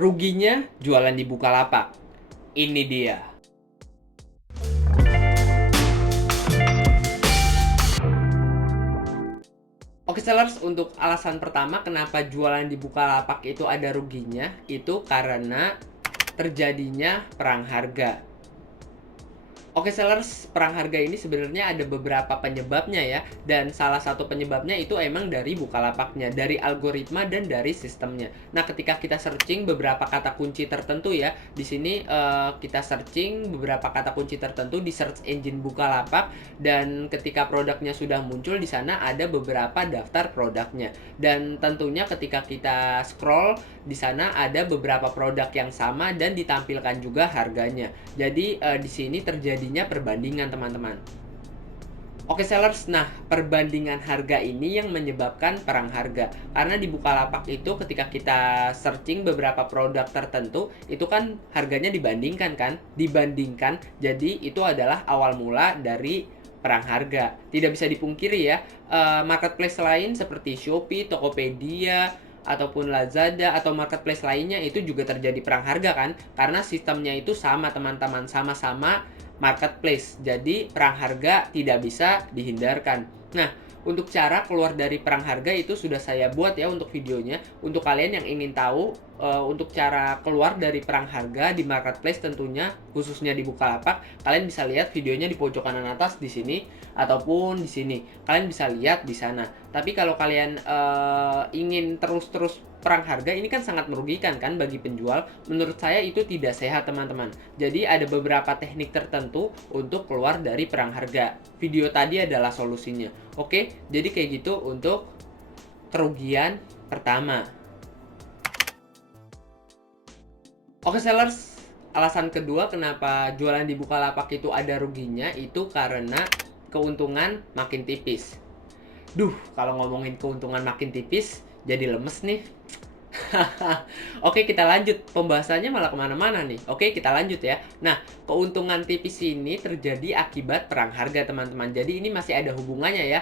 Ruginya jualan di Bukalapak. Ini dia. Oke sellers, untuk alasan pertama kenapa jualan di Bukalapak itu ada ruginya, itu karena terjadinya perang harga. Oke sellers, perang harga ini sebenarnya ada beberapa penyebabnya ya. Dan salah satu penyebabnya itu emang dari Bukalapaknya, dari algoritma dan dari sistemnya. Nah, ketika kita searching beberapa kata kunci tertentu ya, di sini kita searching beberapa kata kunci tertentu di search engine Bukalapak, dan ketika produknya sudah muncul di sana ada beberapa daftar produknya. Dan tentunya ketika kita scroll di sana ada beberapa produk yang sama dan ditampilkan juga harganya. Jadi di sini terjadinya perbandingan teman-teman. Oke sellers, nah perbandingan harga ini yang menyebabkan perang harga. Karena di Bukalapak itu ketika kita searching beberapa produk tertentu, itu kan harganya dibandingkan kan? Dibandingkan, jadi itu adalah awal mula dari perang harga. Tidak bisa dipungkiri ya, marketplace lain seperti Shopee, Tokopedia, ataupun Lazada atau marketplace lainnya itu juga terjadi perang harga kan? Karena sistemnya itu sama teman-teman, sama-sama marketplace. Jadi perang harga tidak bisa dihindarkan. Nah, untuk cara keluar dari perang harga itu sudah saya buat ya untuk videonya. Untuk kalian yang ingin tahu untuk cara keluar dari perang harga di marketplace tentunya khususnya di Bukalapak, kalian bisa lihat videonya di pojok kanan atas di sini ataupun di sini. Kalian bisa lihat di sana. Tapi kalau kalian ingin terus-terus perang harga, ini kan sangat merugikan kan bagi penjual. Menurut saya itu tidak sehat teman-teman. Jadi ada beberapa teknik tertentu untuk keluar dari perang harga. Video tadi adalah solusinya. Oke, jadi kayak gitu untuk kerugian pertama. Oke sellers, alasan kedua kenapa jualan di Bukalapak itu ada ruginya itu karena keuntungan makin tipis. Duh, kalau ngomongin keuntungan makin tipis, jadi lemes nih. Oke, kita lanjut. Pembahasannya malah kemana-mana nih. Oke, kita lanjut ya. Nah, keuntungan tipis ini terjadi akibat perang harga, teman-teman. Jadi ini masih ada hubungannya ya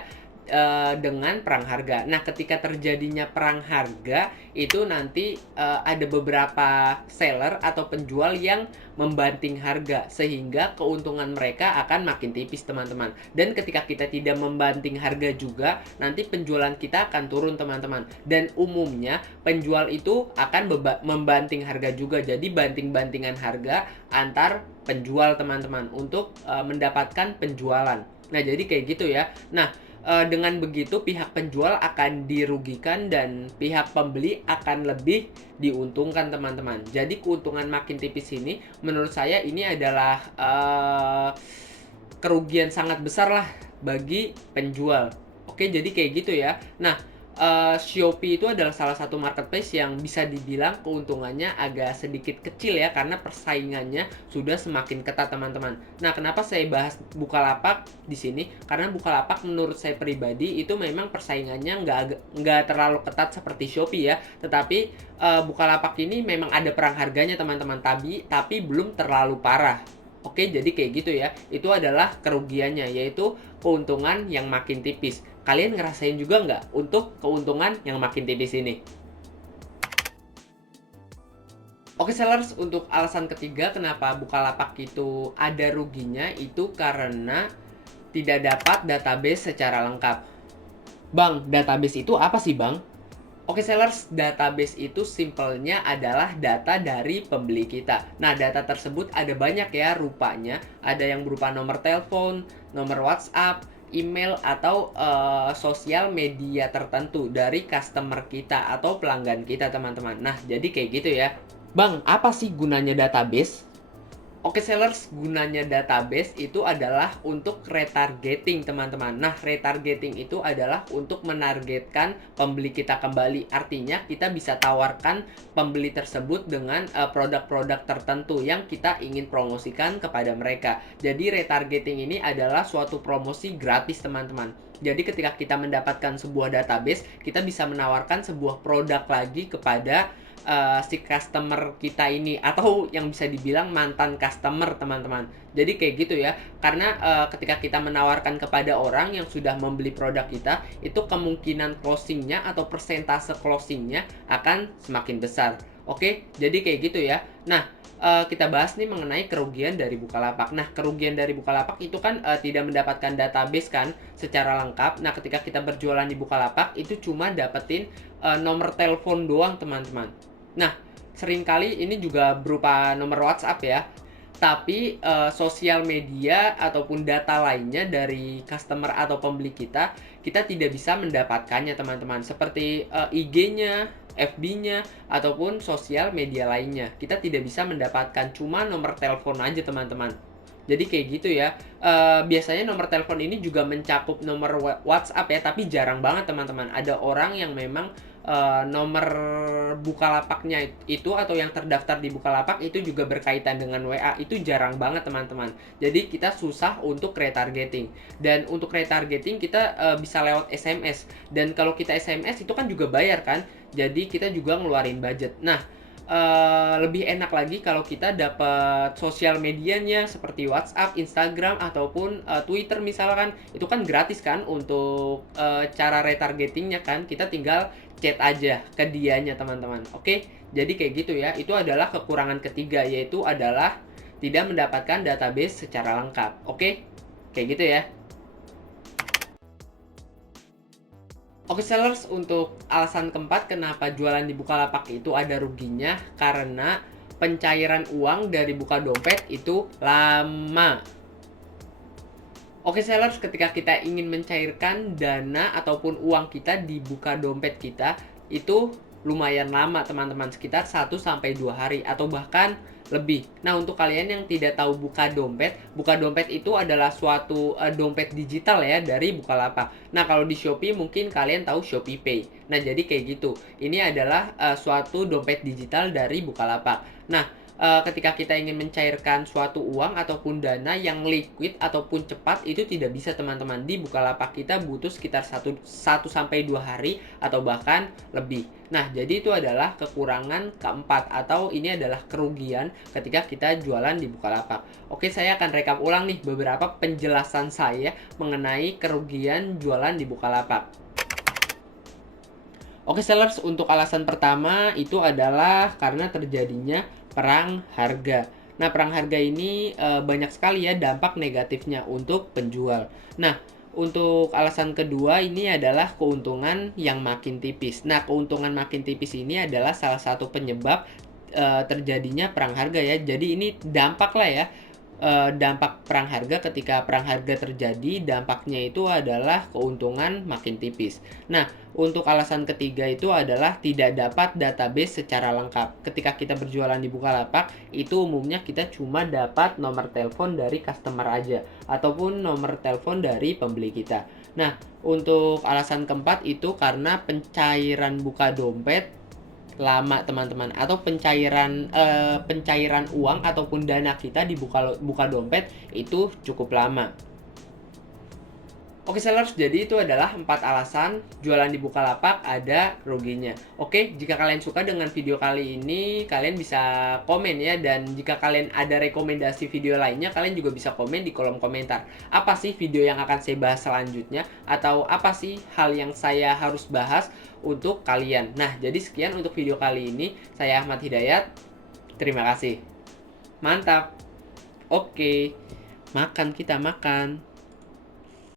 dengan perang harga. Nah, ketika terjadinya perang harga, itu nanti ada beberapa seller atau penjual yang membanting harga, sehingga keuntungan mereka akan makin tipis, teman-teman. Dan ketika kita tidak membanting harga juga, nanti penjualan kita akan turun, teman-teman. Dan umumnya penjual itu akan membanting harga juga. Jadi banting-bantingan harga antar penjual, teman-teman, untuk mendapatkan penjualan. Nah, jadi kayak gitu ya. Nah, dengan begitu pihak penjual akan dirugikan dan pihak pembeli akan lebih diuntungkan, teman-teman. Jadi keuntungan makin tipis ini menurut saya ini adalah kerugian sangat besar lah bagi penjual. Oke, jadi kayak gitu ya. Nah, Shopee itu adalah salah satu marketplace yang bisa dibilang keuntungannya agak sedikit kecil ya, karena persaingannya sudah semakin ketat, teman-teman. Nah, kenapa saya bahas Bukalapak di sini? Karena Bukalapak menurut saya pribadi itu memang persaingannya nggak terlalu ketat seperti Shopee ya, tetapi Bukalapak ini memang ada perang harganya, teman-teman, tapi belum terlalu parah. Oke, jadi kayak gitu ya. Itu adalah kerugiannya, yaitu keuntungan yang makin tipis. Kalian ngerasain juga nggak untuk keuntungan yang makin tipis ini? Oke sellers, untuk alasan ketiga kenapa Bukalapak itu ada ruginya itu karena tidak dapat database secara lengkap. Bang, database itu apa sih bang? Oke sellers, database itu simpelnya adalah data dari pembeli kita. Nah, data tersebut ada banyak ya rupanya. Ada yang berupa nomor telepon, nomor WhatsApp, email, atau sosial media tertentu dari customer kita atau pelanggan kita, teman-teman. Nah, jadi kayak gitu ya. Bang, apa sih gunanya database? Oke sellers, gunanya database itu adalah untuk retargeting, teman-teman. Nah, retargeting itu adalah untuk menargetkan pembeli kita kembali. Artinya kita bisa tawarkan pembeli tersebut dengan produk-produk tertentu yang kita ingin promosikan kepada mereka. Jadi retargeting ini adalah suatu promosi gratis, teman-teman. Jadi ketika kita mendapatkan sebuah database, kita bisa menawarkan sebuah produk lagi kepada si customer kita ini, atau yang bisa dibilang mantan customer, teman-teman. Jadi kayak gitu ya. Karena ketika kita menawarkan kepada orang yang sudah membeli produk kita, itu kemungkinan closingnya atau persentase closingnya akan semakin besar. Oke, jadi kayak gitu ya. Nah, kita bahas nih mengenai kerugian dari Bukalapak. Nah, kerugian dari Bukalapak itu kan tidak mendapatkan database kan secara lengkap. Nah, ketika kita berjualan di Bukalapak itu cuma dapetin nomor telepon doang, teman-teman. Nah, seringkali ini juga berupa nomor WhatsApp ya. Tapi sosial media ataupun data lainnya dari customer atau pembeli kita tidak bisa mendapatkannya, teman-teman. Seperti IG-nya, FB-nya, ataupun sosial media lainnya. Kita tidak bisa mendapatkan, cuma nomor telepon aja, teman-teman. Jadi kayak gitu ya. Biasanya nomor telepon ini juga mencakup nomor WhatsApp ya, tapi jarang banget, teman-teman. Ada orang yang memang nomor Bukalapaknya itu atau yang terdaftar di Bukalapak itu juga berkaitan dengan WA. Itu jarang banget, teman-teman. Jadi kita susah untuk retargeting. Dan untuk retargeting kita bisa lewat SMS. Dan kalau kita SMS itu kan juga bayar kan. Jadi kita juga ngeluarin budget. Nah, lebih enak lagi kalau kita dapat sosial medianya seperti WhatsApp, Instagram, ataupun Twitter misalkan. Itu kan gratis kan untuk cara retargetingnya kan. Kita tinggal chat aja ke dianya, teman-teman. Oke, jadi kayak gitu ya. Itu adalah kekurangan ketiga, yaitu adalah tidak mendapatkan database secara lengkap. Oke, kayak gitu ya. Oke sellers, untuk alasan keempat kenapa jualan di Bukalapak itu ada ruginya, karena pencairan uang dari buka dompet itu lama. Oke sellers, ketika kita ingin mencairkan dana ataupun uang kita di buka dompet kita, itu lumayan lama, teman-teman, sekitar 1-2 hari atau bahkan lebih. Nah, untuk kalian yang tidak tahu buka dompet itu adalah suatu dompet digital ya dari Bukalapak. Nah, kalau di Shopee mungkin kalian tahu Shopee Pay. Nah, jadi kayak gitu. Ini adalah suatu dompet digital dari Bukalapak. Nah, ketika kita ingin mencairkan suatu uang ataupun dana yang liquid ataupun cepat, itu tidak bisa, teman-teman. Di Bukalapak kita butuh sekitar 1-2 hari atau bahkan lebih. Nah, jadi itu adalah kekurangan keempat, atau ini adalah kerugian ketika kita jualan di Bukalapak. Oke, saya akan rekap ulang nih beberapa penjelasan saya mengenai kerugian jualan di Bukalapak. Oke sellers, untuk alasan pertama itu adalah karena terjadinya perang harga. Nah, perang harga ini banyak sekali ya dampak negatifnya untuk penjual. Nah, untuk alasan kedua ini adalah keuntungan yang makin tipis. Nah, keuntungan makin tipis ini adalah salah satu penyebab terjadinya perang harga ya. Jadi ini dampak lah ya. Dampak perang harga, ketika perang harga terjadi, dampaknya itu adalah keuntungan makin tipis. Nah, untuk alasan ketiga itu adalah tidak dapat database secara lengkap. Ketika kita berjualan di Bukalapak, itu umumnya kita cuma dapat nomor telepon dari customer aja, ataupun nomor telepon dari pembeli kita. Nah, untuk alasan keempat itu karena pencairan buka dompet lama, teman-teman, atau pencairan uang ataupun dana kita di buka dompet itu cukup lama. Oke sellers, jadi itu adalah 4 alasan jualan di Bukalapak ada ruginya. Oke, jika kalian suka dengan video kali ini, kalian bisa komen ya. Dan jika kalian ada rekomendasi video lainnya, kalian juga bisa komen di kolom komentar. Apa sih video yang akan saya bahas selanjutnya? Atau apa sih hal yang saya harus bahas untuk kalian? Nah, jadi sekian untuk video kali ini. Saya Ahmad Hidayat. Terima kasih. Mantap. Oke, makan, kita makan.